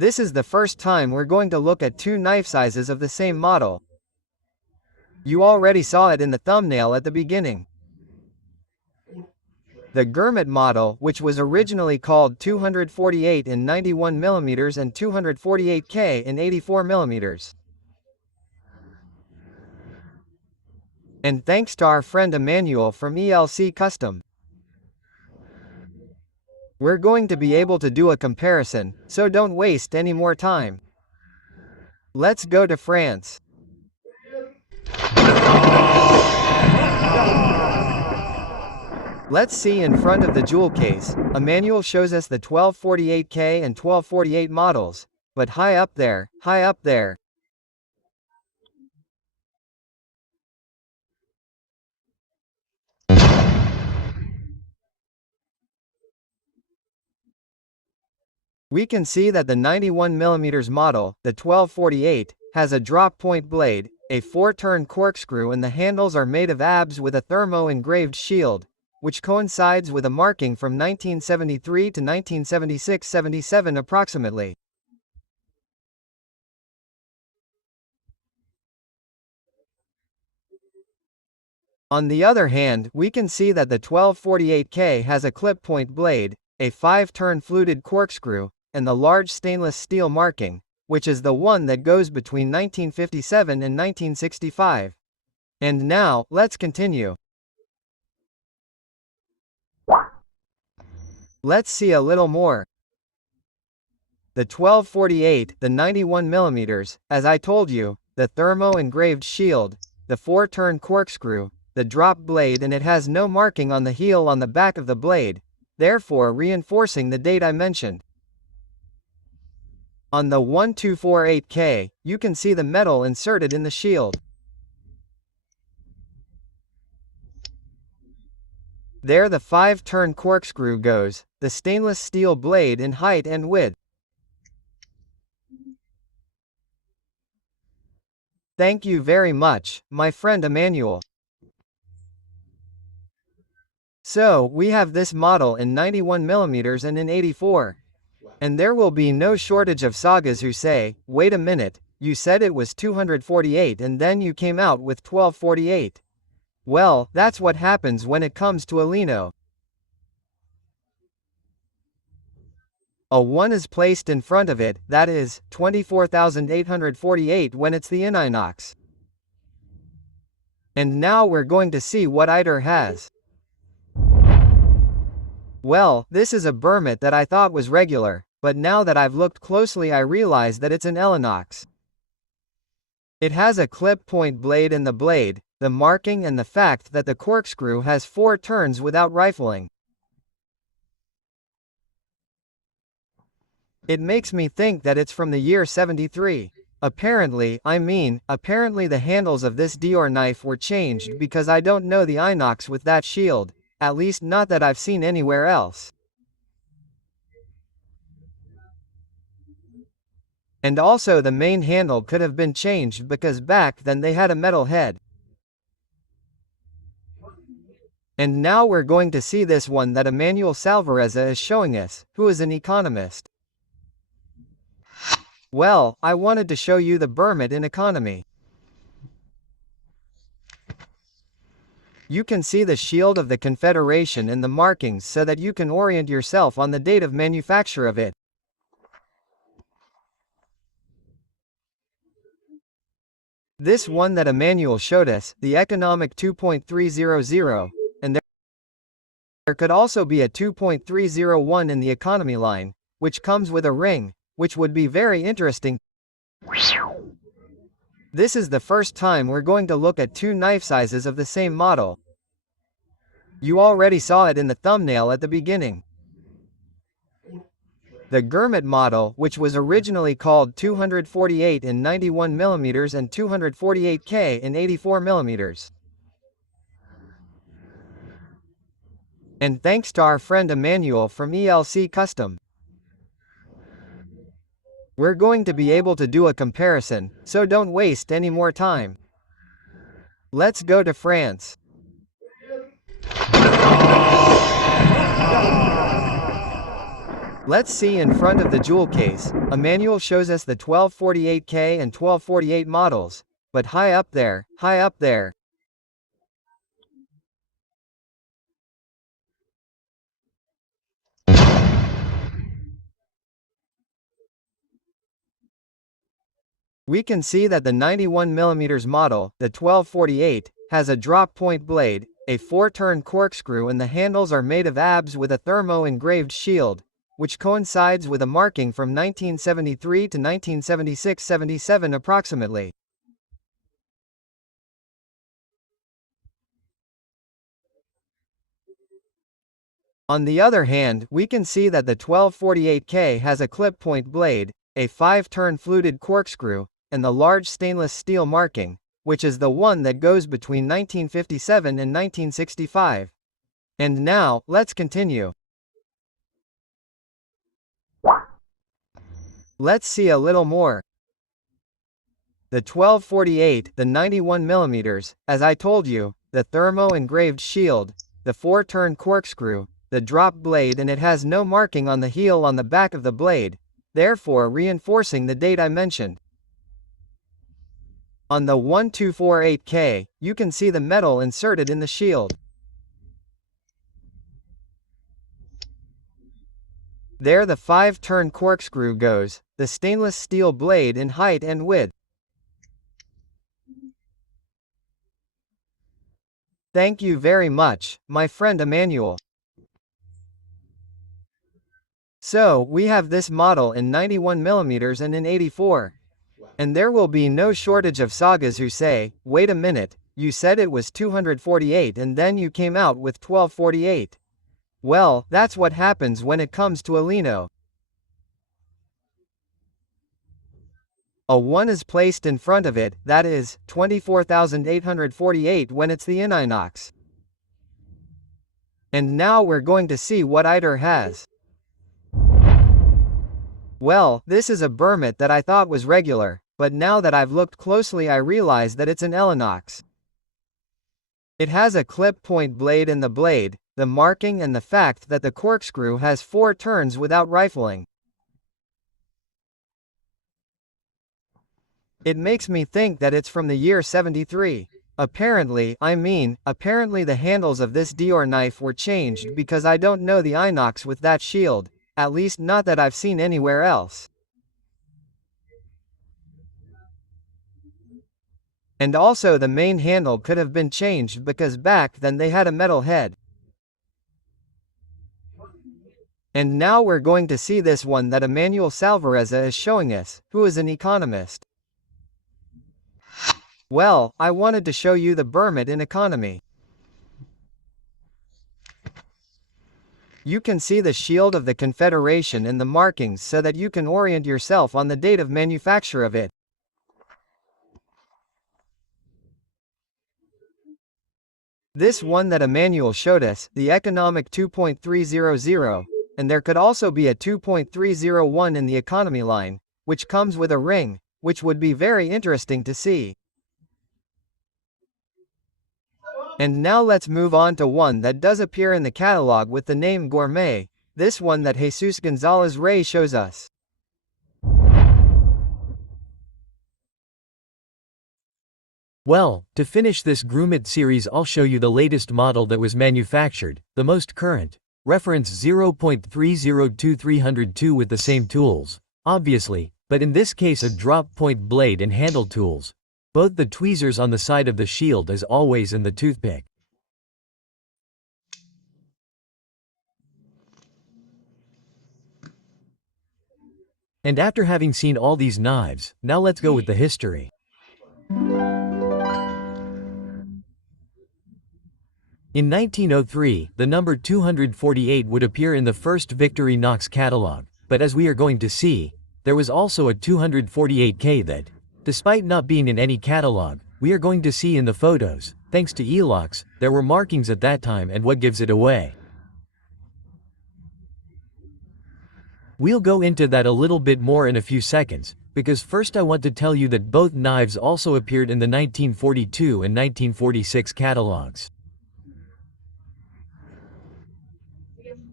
This is the first time we're going to look at two knife sizes of the same model. You already saw it in the thumbnail at the beginning. The Gourmet model, which was originally called 248 in 91mm and 248K in 84mm. And thanks to our friend Emmanuel from ELC Custom, we're going to be able to do a comparison, so don't waste any more time. Let's go to France. Let's see in front of the jewel case, Emmanuel shows us the 1248K and 1248 models, but high up there, we can see that the 91mm model, the 1248, has a drop point blade, a 4-turn corkscrew, and the handles are made of ABS with a thermo-engraved shield, which coincides with a marking from 1973 to 1976-77 approximately. On the other hand, we can see that the 1248K has a clip point blade, a 5-turn fluted corkscrew, and the large stainless steel marking, which is the one that goes between 1957 and 1965. And now, let's continue. Let's see a little more. The 1248, the 91mm, as I told you, the thermo-engraved shield, the 4-turn corkscrew, the drop blade, and it has no marking on the heel on the back of the blade, therefore reinforcing the date I mentioned. On the 1248K, you can see the metal inserted in the shield. There the 5-turn corkscrew goes, the stainless steel blade in height and width. Thank you very much, my friend Emmanuel. So, we have this model in 91mm and in 84. And there will be no shortage of sagas who say, wait a minute, you said it was 248 and then you came out with 1248. Well, that's what happens when it comes to Alino. A 1 is placed in front of it, that is, 24,848 when it's the Victorinox. And now we're going to see what ITER has. Well, this is a Gourmet that I thought was regular, but now that I've looked closely I realize that it's an Victorinox. It has a clip point blade in the blade, the marking, and the fact that the corkscrew has 4 turns without rifling. It makes me think that it's from the year 73. Apparently the handles of this Dior knife were changed because I don't know the Inox with that shield, at least not that I've seen anywhere else. And also the main handle could have been changed because back then they had a metal head. And now we're going to see this one that Emmanuel Salvareza is showing us, who is an economist. Well, I wanted to show you the Gourmet in economy. You can see the shield of the Confederation and the markings so that you can orient yourself on the date of manufacture of it. This one that Emmanuel showed us, the Economic 2.300, and there could also be a 2.301 in the economy line, which comes with a ring, which would be very interesting. This is the first time we're going to look at two knife sizes of the same model. You already saw it in the thumbnail at the beginning. The Gourmet model, which was originally called 248 in 91mm and 248K in 84mm. And thanks to our friend Emmanuel from ELC Custom, we're going to be able to do a comparison, so don't waste any more time. Let's go to France. Let's see in front of the jewel case, a manual shows us the 1248K and 1248 models, but high up there, we can see that the 91mm model, the 1248, has a drop point blade, a 4-turn corkscrew, and the handles are made of ABS with a thermo-engraved shield, which coincides with a marking from 1973 to 1976-77 approximately. On the other hand, we can see that the 1248K has a clip point blade, a 5-turn fluted corkscrew, and the large stainless steel marking, which is the one that goes between 1957 and 1965. And now, let's continue. Let's see a little more. The 1248, the 91mm, as I told you, the thermo-engraved shield, the 4-turn corkscrew, the drop blade, and it has no marking on the heel on the back of the blade, therefore reinforcing the date I mentioned. On the 1248K, you can see the metal inserted in the shield. There the 5-turn corkscrew goes, the stainless steel blade in height and width. Thank you very much, my friend Emmanuel. So, we have this model in 91mm and in 84. And there will be no shortage of sagas who say, wait a minute, you said it was 248 and then you came out with 1248. Well, that's what happens when it comes to a Lino. A 1 is placed in front of it, that is, 24,848 when it's the Victorinox. And now we're going to see what ITER has. Well, this is a Gourmet that I thought was regular, but now that I've looked closely I realize that it's an Victorinox. It has a clip point blade in the blade, the marking, and the fact that the corkscrew has 4 turns without rifling. It makes me think that it's from the year 73. Apparently the handles of this Dior knife were changed because I don't know the Inox with that shield, at least not that I've seen anywhere else. And also the main handle could have been changed because back then they had a metal head. And now we're going to see this one that Emmanuel Salvarezza is showing us, who is an economist. Well, I wanted to show you the Gourmet in economy. You can see the shield of the Confederation and the markings so that you can orient yourself on the date of manufacture of it. This one that Emmanuel showed us, the Economic 2.300, and there could also be a 2.301 in the economy line, which comes with a ring, which would be very interesting to see. And now let's move on to one that does appear in the catalog with the name Gourmet, this one that Jesus Gonzalez Rey shows us. Well, to finish this Gourmet series I'll show you the latest model that was manufactured, the most current, reference 0.302302 with the same tools, obviously, but in this case a drop point blade and handle tools. Both the tweezers on the side of the shield as always and the toothpick. And after having seen all these knives, now let's go with the history. In 1903, the number 248 would appear in the first Victorinox catalog, but as we are going to see, there was also a 248K that, despite not being in any catalog, we are going to see in the photos. Thanks to Elox, there were markings at that time and what gives it away. We'll go into that a little bit more in a few seconds, because first I want to tell you that both knives also appeared in the 1942 and 1946 catalogs.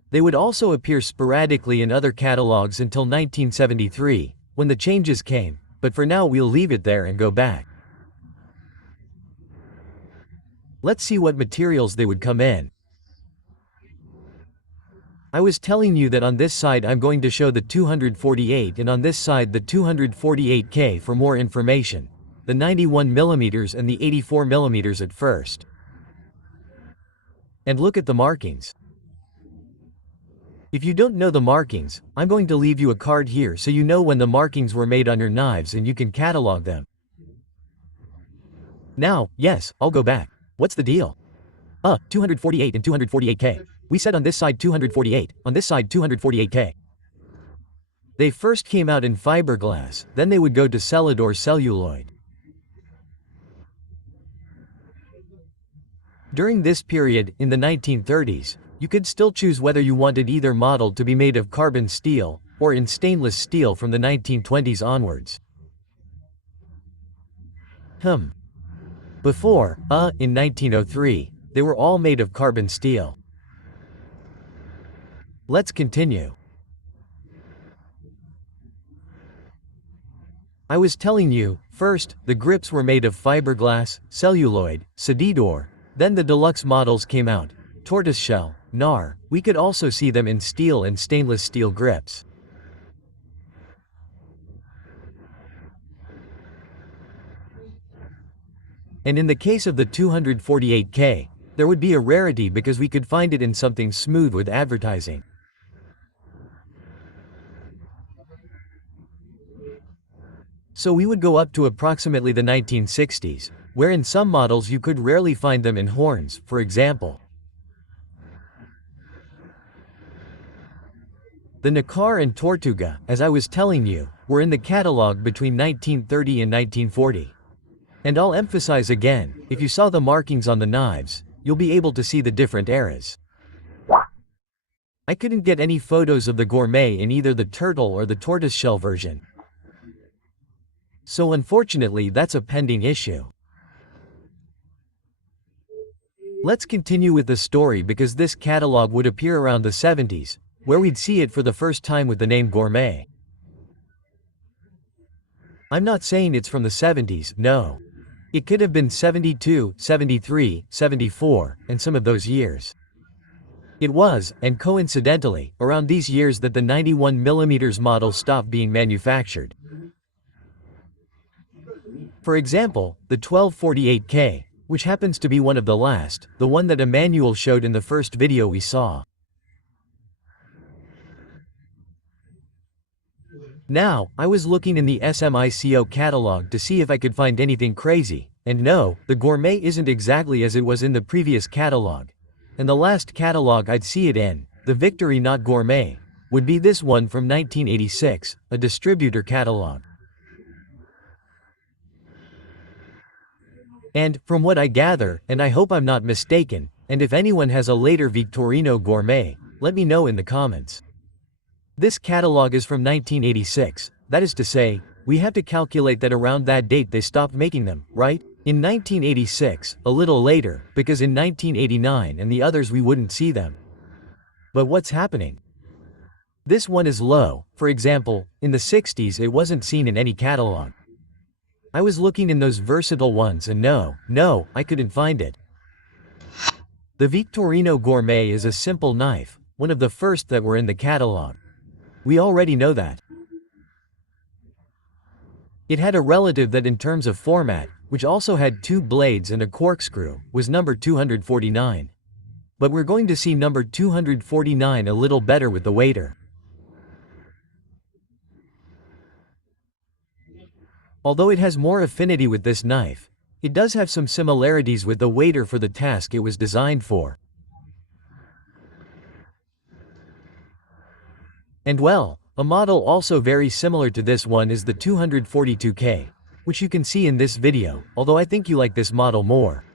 They would also appear sporadically in other catalogs until 1973, when the changes came, but for now we'll leave it there and go back. Let's see what materials they would come in. I was telling you that on this side I'm going to show the 248 and on this side the 248K for more information, the 91mm and the 84mm at first. And look at the markings. If you don't know the markings, I'm going to leave you a card here so you know when the markings were made on your knives and you can catalog them. Now, yes, I'll go back. What's the deal? 248 and 248K. We said on this side 248, on this side 248K. They first came out in fiberglass, then they would go to celluloid or celluloid. During this period, in the 1930s, you could still choose whether you wanted either model to be made of carbon steel, or in stainless steel from the 1920s onwards. Before, in 1903, they were all made of carbon steel. Let's continue. I was telling you, first, the grips were made of fiberglass, celluloid, cedidor, then the deluxe models came out, tortoiseshell, NAR, we could also see them in steel and stainless steel grips. And in the case of the 248K, there would be a rarity because we could find it in something smooth with advertising. So we would go up to approximately the 1960s, where in some models you could rarely find them in horns, for example. The Nacar and Tortuga, as I was telling you, were in the catalog between 1930 and 1940. And I'll emphasize again, if you saw the markings on the knives, you'll be able to see the different eras. I couldn't get any photos of the Gourmet in either the turtle or the tortoiseshell version. So unfortunately that's a pending issue. Let's continue with the story because this catalog would appear around the 70s, where we'd see it for the first time with the name Gourmet. I'm not saying it's from the 70s, no. It could have been 72, 73, 74, and some of those years. It was, and coincidentally, around these years that the 91mm model stopped being manufactured. For example, the 1248K, which happens to be one of the last, the one that Emmanuel showed in the first video we saw. Now, I was looking in the SMICO catalog to see if I could find anything crazy, and no, the Gourmet isn't exactly as it was in the previous catalog. And the last catalog I'd see it in, the Victorinox Gourmet, would be this one from 1986, a distributor catalog. And, from what I gather, and I hope I'm not mistaken, and if anyone has a later Victorinox Gourmet, let me know in the comments. This catalog is from 1986, that is to say, we have to calculate that around that date they stopped making them, right? In 1986, a little later, because in 1989 and the others we wouldn't see them. But what's happening? This one is low, for example, in the 60s it wasn't seen in any catalog. I was looking in those versatile ones and no, I couldn't find it. The Victorinox Gourmet is a simple knife, one of the first that were in the catalog. We already know that. It had a relative that in terms of format, which also had 2 blades and a corkscrew, was number 249. But we're going to see number 249 a little better with the waiter. Although it has more affinity with this knife, it does have some similarities with the waiter for the task it was designed for. And well, a model also very similar to this one is the 242K, which you can see in this video, although I think you like this model more.